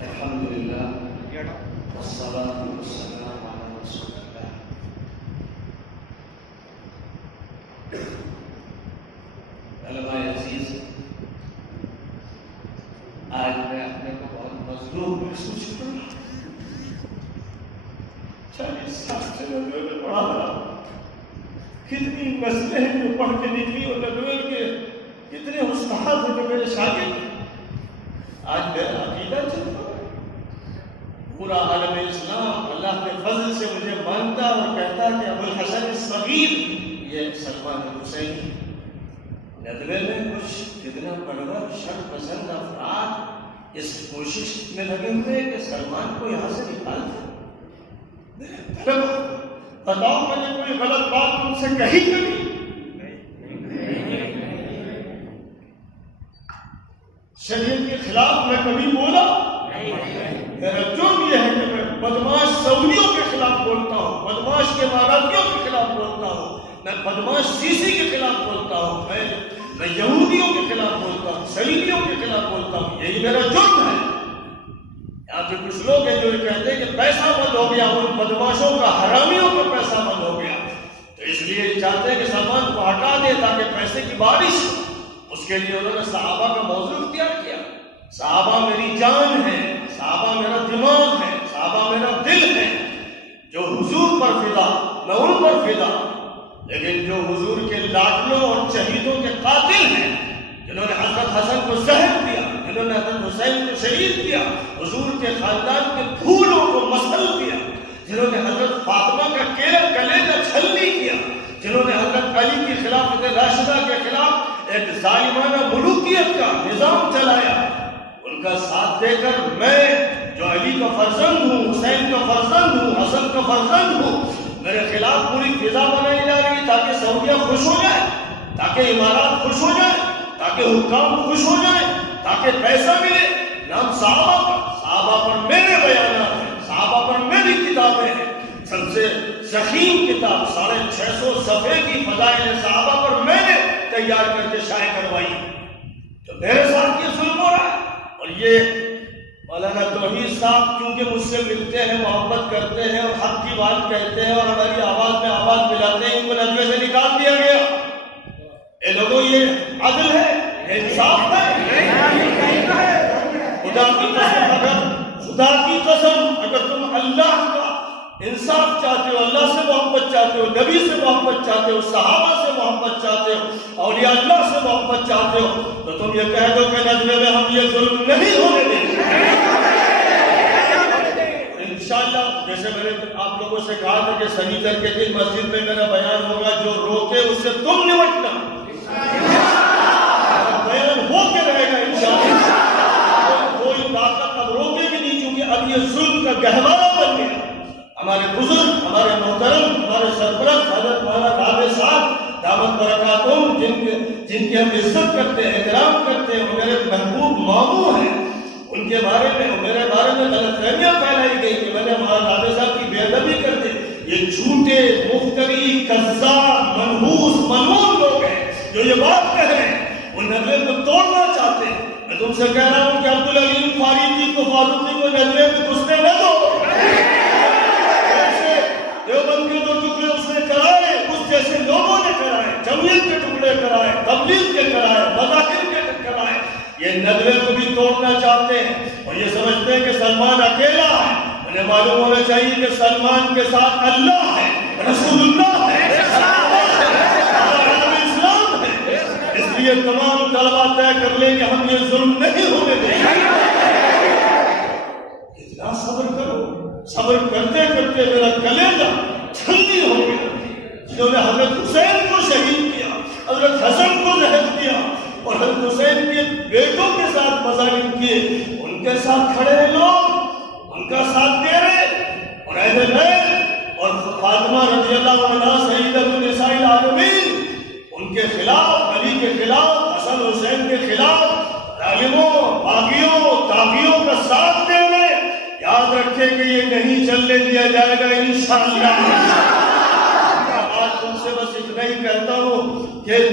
الحمدللہ والصلاة والسلام علی رسول اللہ. علماء عزیز، آج میں اپنے کو بہت مظلوم محسوس کر رہا ہوں. 40 سال سے ندوے میں پڑھا رہا ہوں. کتنی نسلیں ہیں جو پڑھ کے نکلی اور ندوے کے کتنے استاد ہیں جو میرے شاگرد ہیں. آج میرا عقیدہ چلتا ہے. پورا عالم اسلام اللہ کے فضل سے مجھے مانتا اور کہتا کہ ابو الحسن الصغیر یہ سلمان حسینی. ندوے میں کچھ کتنا پرور شر پسند افراد اس کوشش میں لگے ہوئے کہ سلمان کو یہاں سے نکال دیں. بتاؤ میں نے کوئی غلط بات تم سے کہی کبھی؟ شریعت کے خلاف میں کبھی بولا؟ میرا جرم یہ ہے کہ میں بدماش سعودیوں کے خلاف بولتا ہوں، بدماش کے اماراتیوں کے خلاف بولتا ہوں، میں بدماش سیسی کے خلاف بولتا ہوں، میں یہودیوں کے خلاف بولتا ہوں، صلیبیوں کے خلاف بولتا ہوں. یہی میرا جرم ہے. یہاں پہ کچھ لوگ ہیں جو کہتے ہیں کہ پیسہ بند ہو گیا، ان بدماشوں کا، حرامیوں کا پیسہ بند ہو گیا، تو اس لیے چاہتے ہیں کہ سلمان کو ہٹا دے تاکہ پیسے کی بارش ہو. اس کے لیے انہوں نے صحابہ کا موضوع اختیار کیا. صحابہ میری جان ہے، صحابہ میرا دماغ ہے، صحابہ میرا دل ہے. جو حضور پر فدا، میں ان پر فدا. لیکن جو حضور کے لاڈلوں اور شہیدوں کے قاتل ہیں، جنہوں نے حضرت حسن کو زہر دیا، جنہوں نے حضرت حسین کو شہید کیا، حضور کے خاندان کے پھولوں کو مسل دیا، جنہوں نے حضرت فاطمہ کا کلیجہ چھلنی کیا، جنہوں نے حضرت علی کی خلافت راشدہ کے خلاف ایک ظالمانہ ملوکیت کا نظام چلایا، ان کا ساتھ دے کر میں جو علی کا فرزند ہوں، حسین کا فرزند ہوں، حسن کا فرزند ہوں، میرے خلاف پوری فضا بنائی جا رہی ہے تاکہ سعودیہ خوش ہو جائے، تاکہ امارات خوش ہو جائے، تاکہ حکام خوش ہو جائے، تاکہ پیسہ ملے. نام صحابہ پر میرے بیانات ہیں، صحابہ پر میری کتابیں ہیں. سب سے ضخیم کتاب 650 صفحے کی فضائل صحابہ پر میں نے تیار کر کے شائع کروائی. تو میرے ساتھ یہ ظلم ہو رہا ہے. اور یہ مولانا توحید صاحب کیونکہ مجھ سے ملتے ہیں، محبت کرتے ہیں اور حق کی بات کہتے ہیں اور ہماری آواز میں آواز ملاتے ہیں، ان کو ندوے سے نکال دیا گیا. اے لوگوں، یہ عدل ہے؟ یہ انصاف ہے؟ خدا کی قسم اگر تم اللہ کا انصاف چاہتے ہو، اللہ سے محبت چاہتے ہو، نبی سے محبت چاہتے ہو، صحابہ سے محبت چاہتے ہو، اولیاء اللہ سے محبت چاہتے ہو، تو تم یہ کہہ دو کہ ندوے میں ہم یہ ظلم نہیں ہونے دیں گے. انشاءاللہ جیسے میں نے آپ لوگوں سے کہا تھا کہ سنیچر کے دن مسجد میں میرا بیان ہوگا، جو روکے اس سے تم نمٹنا. بیان ہو کے رہے گا انشاءاللہ. کوئی طاقت اب روکے گی نہیں، کیونکہ اب یہ ظلم کا گہوارہ بن گیا. ہمارے بزرگ، ہمارے محترم، ہمارے سرپرست حضرت مولانا رابع صاحب دامت برکاتہم، جن کی ہم عزت کرتے ہیں، احترام کرتے ہیں، وہ میرے محبوب ماموں ہیں. ان کے بارے میں، میرے بارے میں غلط فہمیاں پھیلائی گئی کہ میں نے مولانا رابع صاحب کی بے ادبی کر دی. یہ جھوٹے، مفتری، کذاب، منحوس، ملعون لوگ ہیں جو یہ بات کہہ رہے ہیں. وہ ندوے کو توڑنا چاہتے ہیں. میں تم سے کہہ رہا ہوں کہ عبدالعلیم فاروقی کو، فاروقی کو ندوے میں گھسنے نہ دو. دیوبند کے جو ٹکڑے اس نے کرائے، اس جیسے لوگوں نے کرائے، جمعیت کے ٹکڑے کرائے، تبلیغ کے کرائے، مذاہب کے کرائے، یہ ندوے کو بھی توڑنا چاہتے ہیں. اور یہ سمجھتے ہیں کہ سلمان اکیلا ہے. انہیں معلوم ہونا چاہیے کہ سلمان کے ساتھ اللہ ہے، رسول اللہ ہے، اسلام ہے. اس لیے تمام طلبہ طے کر لیں کہ ہم یہ ظلم نہیں ہونے دیں گے. اتنا صبر کرو. صبر کرتے کرتے میرا کلیجہ چھلنی ہو گیا. جنہوں نے حضرت حسین کو شہید کیا، حضرت حسن کو زہر کیا اور حضرت حسین کے بیٹوں کے ساتھ مظالم کیے، ان کے ساتھ کھڑے ہیں لوگ، ان کا ساتھ دے رہے. اور اہل بیت اور فاطمہ رضی اللہ عنہا سیدۃ النساء العالمین، ان کے خلاف، علی کے خلاف، حسن حسین کے خلاف ظالموں، باغیوں، طاغیوں کا ساتھ دے رہے. یاد رکھیں کہ یہ نہیں چلنے دیا جائے گا انشاءاللہ. آج تم سے بس اتنا ہی کہتا ہوں کہ اب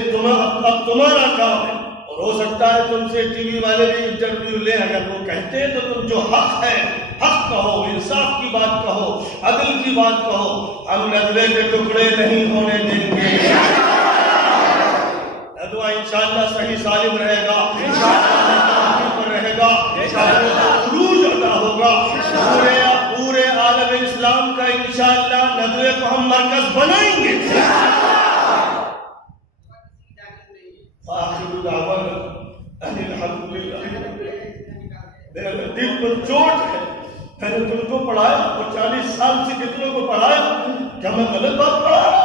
تمہارا کام ہے. اور ہو سکتا ہے تم سے ٹی وی والے بھی انٹرویو لیں، اگر وہ کہتے ہیں تو تم جو حق ہے حق کہو، انصاف کی بات کہو، عدل کی بات کہو، ہم ندوے کے ٹکڑے نہیں ہونے دیں گے۔ ندوہ انشاءاللہ صحیح سالم رہے گا، انشاءاللہ پر رہے گا، انشاءاللہ عروج عطا ہوگا پورے عالم اسلام کا۔ انشاءاللہ ندوے کو ہم مرکز بنائیں گے۔ آخر دعوانا ان الحمدللہ۔ میرے دل پر چوٹ ہے، میں نے تم کو پڑھایا اور 40 سال سے کتنوں کو پڑھایا، کیا میں غلط بات پڑھا؟